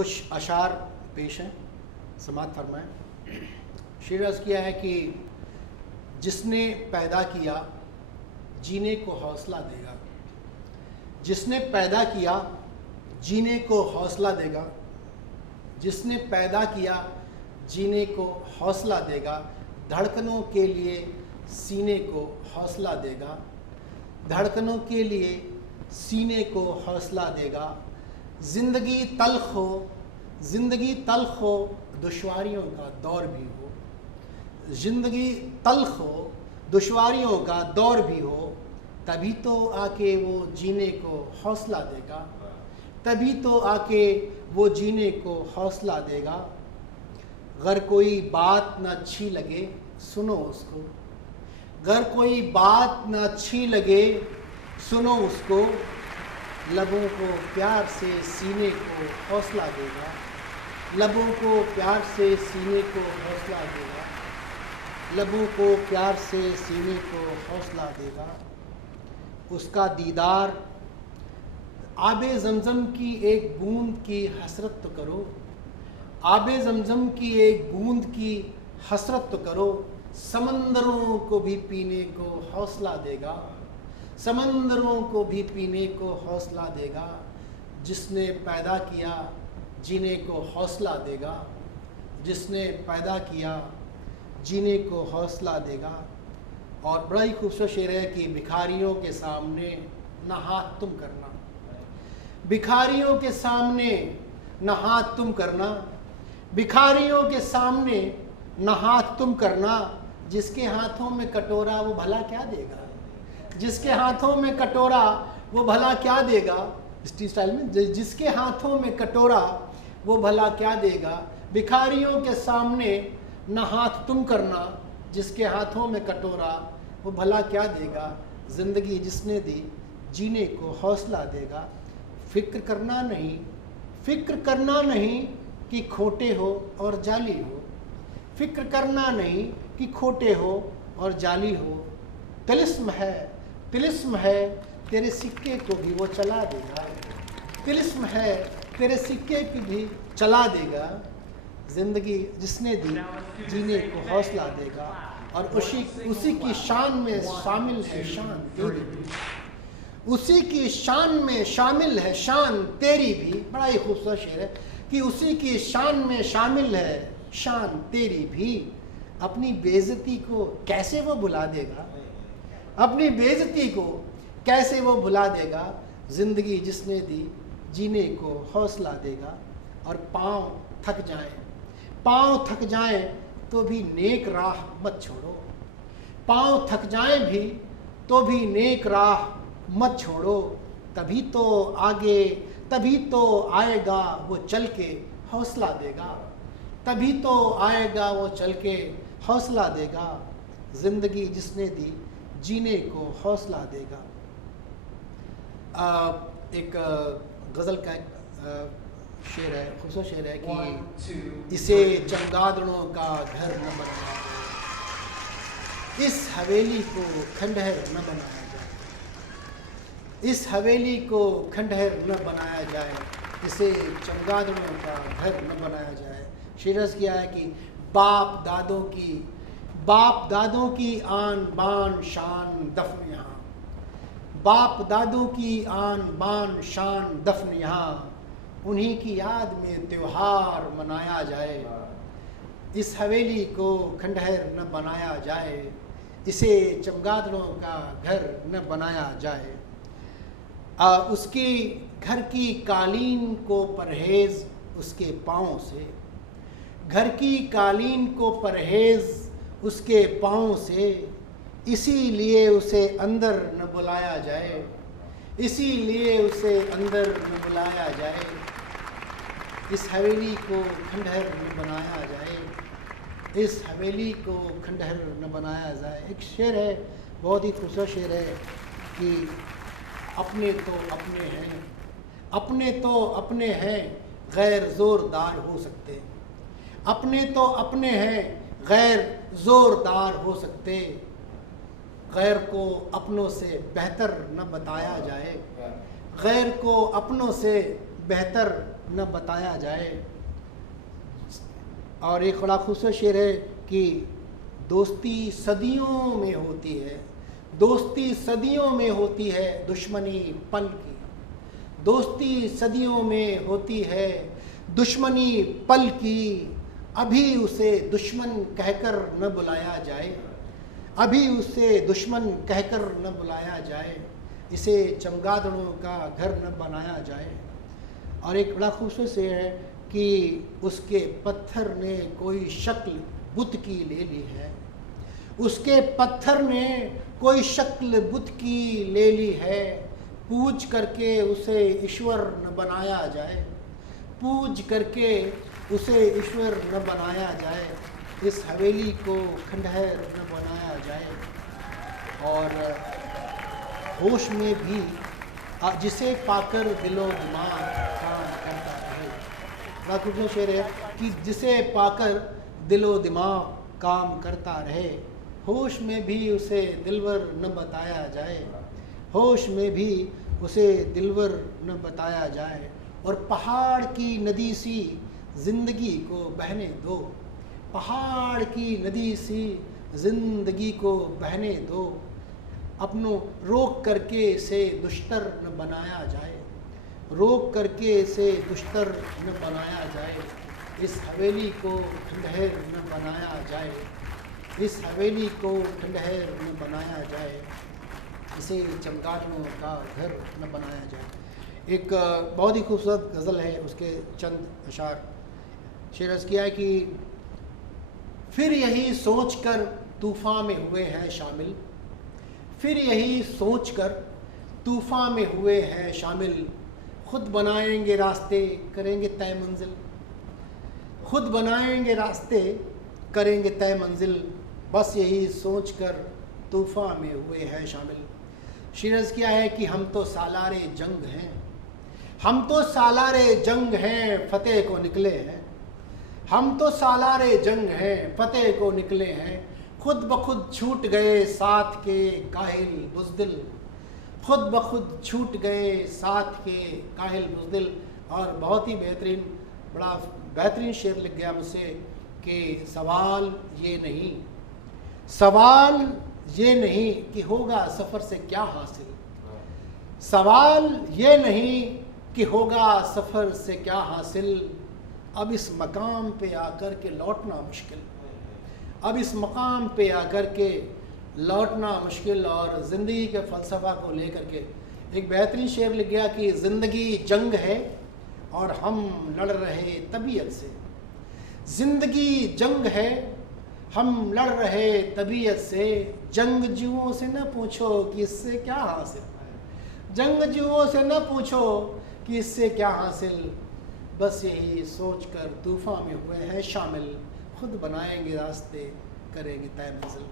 कुछ अशार पेश हैं, समात फरमाएं। शेर अर्ज़ किया है कि जिसने पैदा किया जीने को हौसला देगा, जिसने पैदा किया जीने को हौसला देगा, जिसने पैदा किया जीने को हौसला देगा, धड़कनों के लिए सीने को हौसला देगा, धड़कनों के लिए सीने को हौसला देगा। ज़िंदगी तल्ख़ हो, ज़िंदगी तल्ख़ हो, दुश्वारियों का दौर भी हो, ज़िंदगी तल्ख़ हो, दुश्वारियों का दौर भी हो, तभी तो आके वो जीने को हौसला देगा, तभी तो आके वो जीने को हौसला देगा। अगर कोई बात न अच्छी लगे सुनो उसको, अगर कोई बात न अच्छी लगे सुनो उसको, लबों को प्यार से सीने को हौसला देगा, लबों को प्यार से सीने को हौसला देगा, लबों को प्यार से सीने को हौसला देगा। उसका दीदार आबे ज़मज़म की एक बूंद की हसरत तो करो, आबे ज़मज़म की एक बूंद की हसरत तो करो, समंदरों को भी पीने को हौसला देगा, समंदरों को भी पीने को हौसला देगा। जिसने पैदा किया जीने को हौसला देगा, जिसने पैदा किया जीने को हौसला देगा। और बड़ा ही खूबसूरत शेर है कि भिखारियों के सामने न हाथ तुम करना, भिखारियों के सामने न हाथ तुम करना, भिखारियों के सामने न हाथ तुम करना। जिसके हाथों में कटोरा वो भला क्या देगा, जिसके हाथों में कटोरा वो भला क्या देगा। स्टाइल में जिसके हाथों में कटोरा वो भला क्या देगा। भिखारियों के सामने न हाथ तुम करना, जिसके हाथों में कटोरा वो भला क्या देगा। ज़िंदगी जिसने दी जीने को हौसला देगा। फ़िक्र करना नहीं, फ़िक्र करना नहीं कि खोटे हो और जाली हो, फ़िक्र करना नहीं कि खोटे हो और जाली हो। तिलिस्म है, तिलिस्म है, तेरे सिक्के को भी वो चला देगा, तिलिस्म है, तेरे सिक्के की भी चला देगा। ज़िंदगी जिसने दी जीने को हौसला देगा। और उसी की शान में शामिल है शान तेरी भी, उसी की शान में शामिल है शान तेरी भी। बड़ा ही खूबसूरत शेर है कि उसी की शान में शामिल है शान तेरी भी। अपनी बेइज्जती को कैसे वो भुला देगा, अपनी बेइज्जती को कैसे वो भुला देगा। ज़िंदगी जिसने दी जीने को हौसला देगा। और पाँव थक जाएं, पाँव थक जाएं तो भी नेक राह मत छोड़ो, पाँव थक जाएं भी तो भी नेक राह मत छोड़ो। तभी तो आगे, तभी तो आएगा वो चल के हौसला देगा, तभी तो आएगा वो चल के हौसला देगा। ज़िंदगी जिसने दी जीने को हौसला देगा। एक गज़ल का एक शेर है, खूबसूरत शेर है कि इसे चमगादड़ों का घर न बनाया, इस हवेली को खंडहर न बनाया जाए, इस हवेली को खंडहर न बनाया जाए, इसे चमगादड़ों का घर न बनाया जाए। शेरज़ किया है कि बाप दादों की आन बान शान दफन यहाँ, बाप दादों की आन बान शान दफन यहाँ, उन्हीं की याद में त्योहार मनाया जाए। इस हवेली को खंडहर न बनाया जाए, इसे चमगादड़ों का घर न बनाया जाए। उसकी घर की कालीन को परहेज़ उसके पाँव से, घर की कालीन को परहेज़ उसके पाँव से, इसीलिए उसे अंदर न बुलाया जाए, इसीलिए उसे अंदर न बुलाया जाए। इस हवेली को खंडहर न बनाया जाए, इस हवेली को खंडहर न बनाया जाए। एक शेर है, बहुत ही खूबसूरत शेर है कि अपने तो अपने हैं, अपने तो अपने हैं गैर ज़ोरदार हो सकते, अपने तो अपने हैं गैर ज़ोरदार हो सकते। गैर को अपनों से बेहतर न बताया जाए, गैर को अपनों से बेहतर न बताया जाए। और एक बड़ा खूबसूरत शेर है कि दोस्ती सदियों में होती है, दोस्ती सदियों में होती है, दुश्मनी पल की। दोस्ती सदियों में होती है, दुश्मनी पल की। अभी उसे दुश्मन कहकर न बुलाया जाए, अभी उसे दुश्मन कहकर न बुलाया जाए। इसे चमगादड़ों का घर न बनाया जाए। और एक बड़ा खूबसूरत से है कि उसके पत्थर ने कोई शक्ल बुत की ले ली है, उसके पत्थर ने कोई शक्ल बुत की ले ली है। पूज करके उसे ईश्वर न बनाया जाए, पूज करके उसे ईश्वर न बनाया जाए। इस हवेली को खंडहर न बनाया जाए। और होश में भी जिसे पाकर दिलो दिमाग काम करता रहे। राकुल शेर है कि जिसे पाकर दिलो दिमाग काम करता रहे। होश में भी उसे दिलवर न बताया जाए, होश में भी उसे दिलवर न बताया जाए। और पहाड़ की नदी सी जिंदगी को बहने दो, पहाड़ की नदी सी जिंदगी को बहने दो। अपनों रोक करके इसे दुष्टर न बनाया जाए, रोक करके इसे दुष्टर न बनाया जाए। इस हवेली को खंडहर न बनाया जाए, इस हवेली को खंडहर न बनाया जाए। इसे चमगादड़ों का घर न बनाया जाए। एक बहुत ही खूबसूरत गज़ल है, उसके चंद अशार शेर अर्ज़ किया है कि फिर यही सोचकर तूफ़ान में हुए हैं शामिल, फिर यही सोचकर तूफ़ान में हुए हैं शामिल। खुद बनाएंगे रास्ते करेंगे तय मंजिल, खुद बनाएंगे रास्ते करेंगे तय मंजिल। बस यही सोचकर तूफ़ान में हुए हैं शामिल। शेर अर्ज़ किया है कि हम तो सालारे जंग हैं, हम तो सालारे जंग हैं, फतेह को निकले हैं। हम तो सालारे जंग हैं, फतेह को निकले हैं। खुद ब खुद छूट गए साथ के काहिल बुज़दिल, खुद ब खुद छूट गए साथ के काहिल बुज़दिल। और बहुत ही बेहतरीन, बड़ा बेहतरीन शेर लिख गया मुझसे कि सवाल ये नहीं, सवाल ये नहीं कि होगा सफ़र से क्या हासिल, सवाल ये नहीं कि होगा सफ़र से क्या हासिल। अब इस मकाम पे आकर के लौटना मुश्किल, अब इस मकाम पे आकर के लौटना मुश्किल। और ज़िंदगी के फ़लसफ़ा को लेकर के एक बेहतरीन शेर लिख गया कि ज़िंदगी जंग है और हम लड़ रहे तबीयत से, ज़िंदगी जंग है हम लड़ रहे तबीयत से। जंगजुओं से न पूछो कि इससे क्या हासिल, जंगजुओं से न पूछो कि इससे क्या हासिल। बस यही सोचकर तूफ़ान में हुए हैं शामिल, खुद बनाएंगे रास्ते करेंगे तय मंजिल।